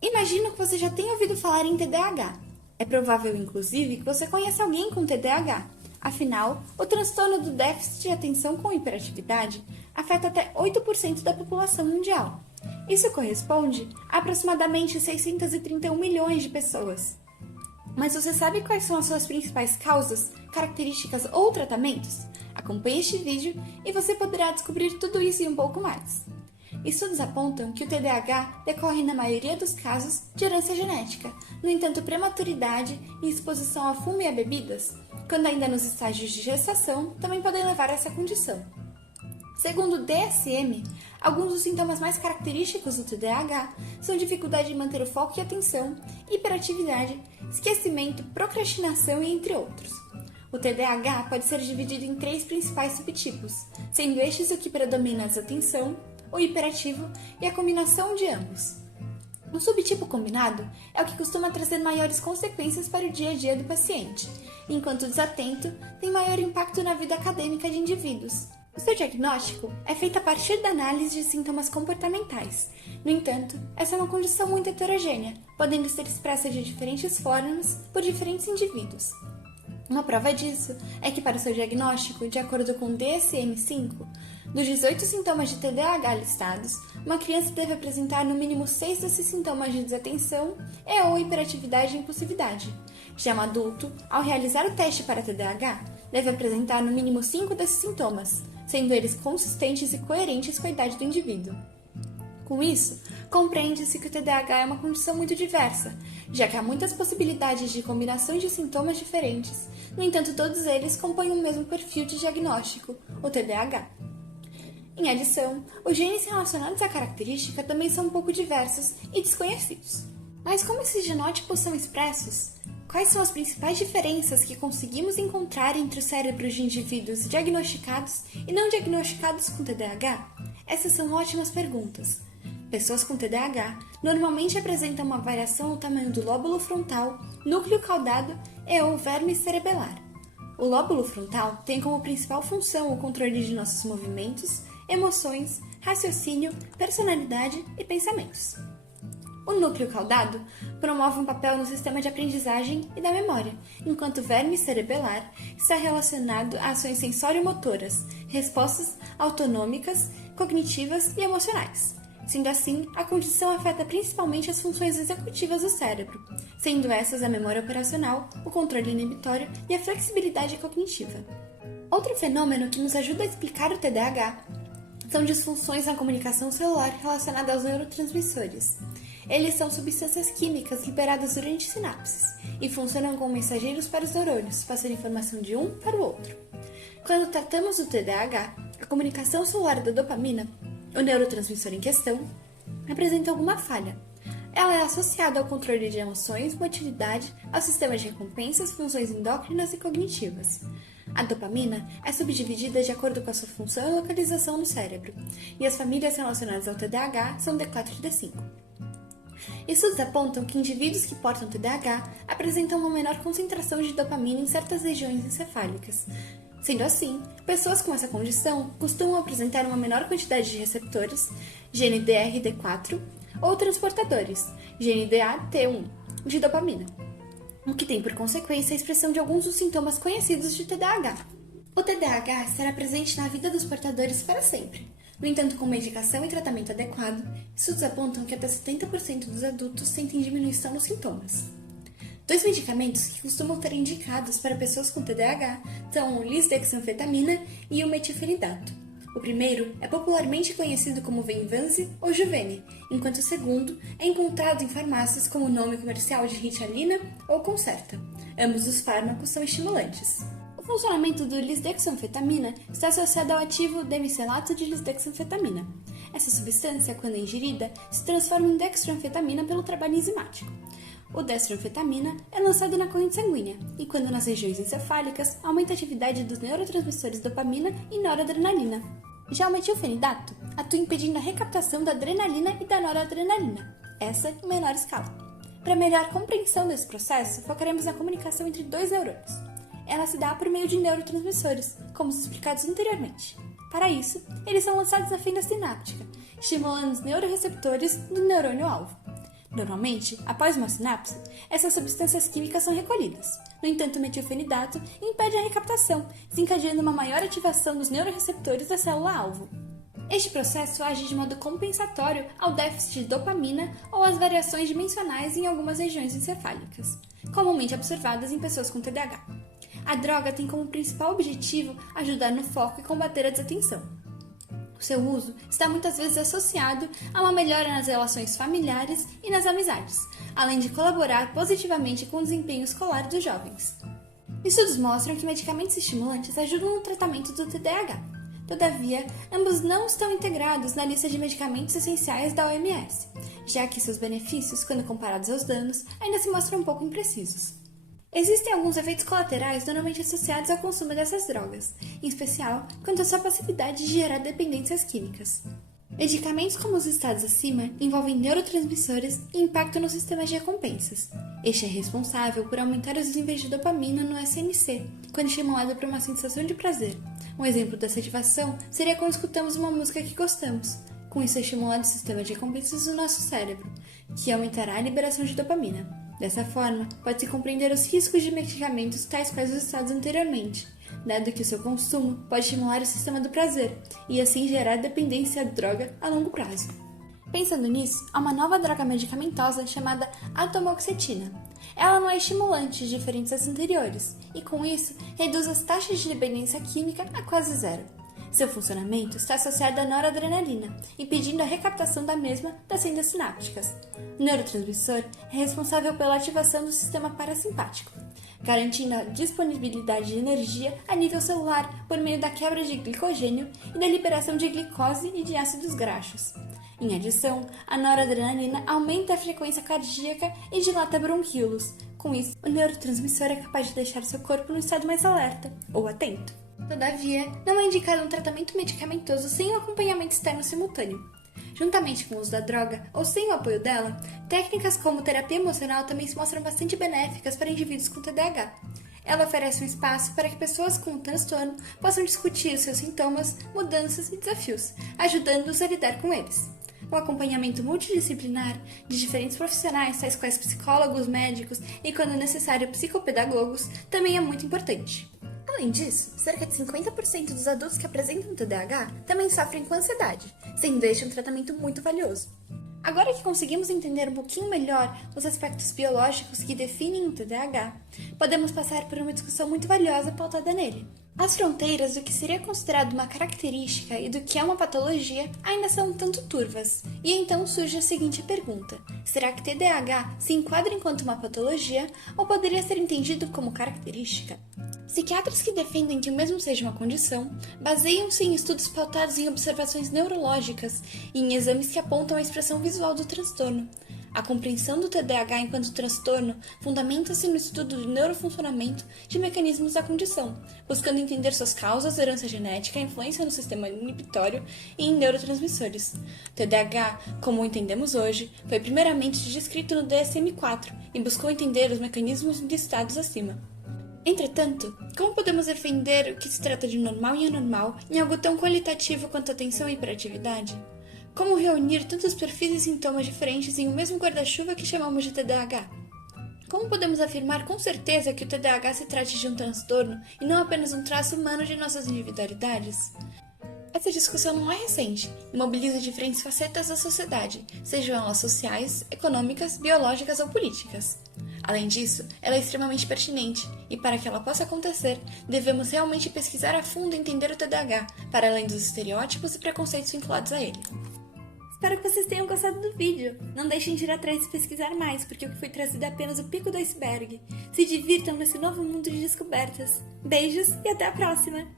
Imagino que você já tenha ouvido falar em TDAH. É provável, inclusive, que você conheça alguém com TDAH. Afinal, o transtorno do déficit de atenção com hiperatividade afeta até 8% da população mundial. Isso corresponde a aproximadamente 631 milhões de pessoas. Mas você sabe quais são as suas principais causas, características ou tratamentos? Acompanhe este vídeo e você poderá descobrir tudo isso e um pouco mais. Estudos apontam que o TDAH decorre, na maioria dos casos, de herança genética. No entanto, prematuridade e exposição a fumo e a bebidas, quando ainda nos estágios de gestação, também podem levar a essa condição. Segundo o DSM, alguns dos sintomas mais característicos do TDAH são dificuldade em manter o foco e atenção, hiperatividade, esquecimento, procrastinação e entre outros. O TDAH pode ser dividido em 3 principais subtipos, sendo estes o que predomina a desatenção, o hiperativo e a combinação de ambos. O subtipo combinado é o que costuma trazer maiores consequências para o dia a dia do paciente, enquanto o desatento tem maior impacto na vida acadêmica de indivíduos. O seu diagnóstico é feito a partir da análise de sintomas comportamentais. No entanto, essa é uma condição muito heterogênea, podendo ser expressa de diferentes formas por diferentes indivíduos. Uma prova disso é que, para o seu diagnóstico, de acordo com o DSM-5, dos 18 sintomas de TDAH listados, uma criança deve apresentar no mínimo 6 desses sintomas de desatenção e ou hiperatividade e impulsividade. Já um adulto, ao realizar o teste para TDAH, deve apresentar no mínimo 5 desses sintomas, sendo eles consistentes e coerentes com a idade do indivíduo. Com isso, compreende-se que o TDAH é uma condição muito diversa, já que há muitas possibilidades de combinações de sintomas diferentes. No entanto, todos eles compõem o mesmo perfil de diagnóstico, o TDAH. Em adição, os genes relacionados à característica também são um pouco diversos e desconhecidos. Mas como esses genótipos são expressos? Quais são as principais diferenças que conseguimos encontrar entre os cérebros de indivíduos diagnosticados e não diagnosticados com TDAH? Essas são ótimas perguntas. Pessoas com TDAH normalmente apresentam uma variação no tamanho do lóbulo frontal, núcleo caudado e ou verme cerebelar. O lóbulo frontal tem como principal função o controle de nossos movimentos, emoções, raciocínio, personalidade e pensamentos. O núcleo caudado promove um papel no sistema de aprendizagem e da memória, enquanto o verme cerebelar está relacionado a ações sensório-motoras, respostas autonômicas, cognitivas e emocionais. Sendo assim, a condição afeta principalmente as funções executivas do cérebro, sendo essas a memória operacional, o controle inibitório e a flexibilidade cognitiva. Outro fenômeno que nos ajuda a explicar o TDAH são disfunções na comunicação celular relacionadas aos neurotransmissores. Eles são substâncias químicas liberadas durante sinapses e funcionam como mensageiros para os neurônios, passando informação de um para o outro. Quando tratamos do TDAH, a comunicação celular da dopamina, o neurotransmissor em questão, apresenta alguma falha. Ela é associada ao controle de emoções, motilidade, ao sistema de recompensas, funções endócrinas e cognitivas. A dopamina é subdividida de acordo com a sua função e localização no cérebro, e as famílias relacionadas ao TDAH são D4 e D5. Estudos apontam que indivíduos que portam TDAH apresentam uma menor concentração de dopamina em certas regiões encefálicas. Sendo assim, pessoas com essa condição costumam apresentar uma menor quantidade de receptores, GNDR-D4, ou transportadores, GNDA-T1, de dopamina, o que tem por consequência a expressão de alguns dos sintomas conhecidos de TDAH. O TDAH estará presente na vida dos portadores para sempre. No entanto, com medicação e tratamento adequado, estudos apontam que até 70% dos adultos sentem diminuição nos sintomas. 2 medicamentos que costumam ser indicados para pessoas com TDAH são o lisdexanfetamina e o metilfenidato. O primeiro é popularmente conhecido como Venvanse ou Juvene, enquanto o segundo é encontrado em farmácias com o nome comercial de Ritalina ou Concerta. Ambos os fármacos são estimulantes. O funcionamento do lisdexanfetamina está associado ao ativo demicelato de lisdexanfetamina. Essa substância, quando ingerida, se transforma em dextroanfetamina pelo trabalho enzimático. O dextroanfetamina é lançado na corrente sanguínea e, quando nas regiões encefálicas, aumenta a atividade dos neurotransmissores dopamina e noradrenalina. Já o metilfenidato atua impedindo a recaptação da adrenalina e da noradrenalina, essa em menor escala. Para melhor compreensão desse processo, focaremos na comunicação entre 2 neurônios. Ela se dá por meio de neurotransmissores, como os explicados anteriormente. Para isso, eles são lançados na fenda sináptica, estimulando os neuroreceptores do neurônio-alvo. Normalmente, após uma sinapse, essas substâncias químicas são recolhidas. No entanto, o metilfenidato impede a recaptação, desencadeando uma maior ativação dos neuroreceptores da célula-alvo. Este processo age de modo compensatório ao déficit de dopamina ou às variações dimensionais em algumas regiões encefálicas, comumente observadas em pessoas com TDAH. A droga tem como principal objetivo ajudar no foco e combater a desatenção. O seu uso está muitas vezes associado a uma melhora nas relações familiares e nas amizades, além de colaborar positivamente com o desempenho escolar dos jovens. Estudos mostram que medicamentos estimulantes ajudam no tratamento do TDAH. Todavia, ambos não estão integrados na lista de medicamentos essenciais da OMS, já que seus benefícios, quando comparados aos danos, ainda se mostram um pouco imprecisos. Existem alguns efeitos colaterais normalmente associados ao consumo dessas drogas, em especial quanto à sua passividade de gerar dependências químicas. Medicamentos como os listados acima envolvem neurotransmissores e impactam nos sistemas de recompensas. Este é responsável por aumentar os níveis de dopamina no SNC, quando estimulado por uma sensação de prazer. Um exemplo dessa ativação seria quando escutamos uma música que gostamos. Com isso é estimulado o sistema de recompensas do nosso cérebro, que aumentará a liberação de dopamina. Dessa forma, pode-se compreender os riscos de medicamentos tais quais os citados anteriormente, dado que o seu consumo pode estimular o sistema do prazer e assim gerar dependência à droga a longo prazo. Pensando nisso, há uma nova droga medicamentosa chamada atomoxetina. Ela não é estimulante, diferente das anteriores, e com isso reduz as taxas de dependência química a quase zero. Seu funcionamento está associado à noradrenalina, impedindo a recaptação da mesma das sendas sinápticas. O neurotransmissor é responsável pela ativação do sistema parasimpático, garantindo a disponibilidade de energia a nível celular por meio da quebra de glicogênio e da liberação de glicose e de ácidos graxos. Em adição, a noradrenalina aumenta a frequência cardíaca e dilata bronquíolos. Com isso, o neurotransmissor é capaz de deixar seu corpo num estado mais alerta ou atento. Todavia, não é indicado um tratamento medicamentoso sem um acompanhamento externo simultâneo. Juntamente com o uso da droga, ou sem o apoio dela, técnicas como terapia emocional também se mostram bastante benéficas para indivíduos com TDAH. Ela oferece um espaço para que pessoas com o transtorno possam discutir os seus sintomas, mudanças e desafios, ajudando-os a lidar com eles. O acompanhamento multidisciplinar de diferentes profissionais, tais quais psicólogos, médicos e, quando necessário, psicopedagogos, também é muito importante. Além disso, cerca de 50% dos adultos que apresentam TDAH também sofrem com ansiedade, sendo este um tratamento muito valioso. Agora que conseguimos entender um pouquinho melhor os aspectos biológicos que definem o TDAH, podemos passar por uma discussão muito valiosa pautada nele. As fronteiras do que seria considerado uma característica e do que é uma patologia ainda são um tanto turvas, e então surge a seguinte pergunta: será que TDAH se enquadra enquanto uma patologia ou poderia ser entendido como característica? Psiquiatras que defendem que o mesmo seja uma condição baseiam-se em estudos pautados em observações neurológicas e em exames que apontam a expressão visual do transtorno. A compreensão do TDAH enquanto transtorno fundamenta-se no estudo do neurofuncionamento de mecanismos da condição, buscando entender suas causas, herança genética, influência no sistema inibitório e em neurotransmissores. O TDAH, como o entendemos hoje, foi primeiramente descrito no DSM-4 e buscou entender os mecanismos listados acima. Entretanto, como podemos defender o que se trata de normal e anormal em algo tão qualitativo quanto atenção e hiperatividade? Como reunir tantos perfis e sintomas diferentes em um mesmo guarda-chuva que chamamos de TDAH? Como podemos afirmar com certeza que o TDAH se trate de um transtorno e não apenas um traço humano de nossas individualidades? Essa discussão não é recente e mobiliza diferentes facetas da sociedade, sejam elas sociais, econômicas, biológicas ou políticas. Além disso, ela é extremamente pertinente e, para que ela possa acontecer, devemos realmente pesquisar a fundo e entender o TDAH, para além dos estereótipos e preconceitos vinculados a ele. Espero que vocês tenham gostado do vídeo. Não deixem de ir atrás e pesquisar mais, porque o que foi trazido é apenas o pico do iceberg. Se divirtam nesse novo mundo de descobertas. Beijos e até a próxima!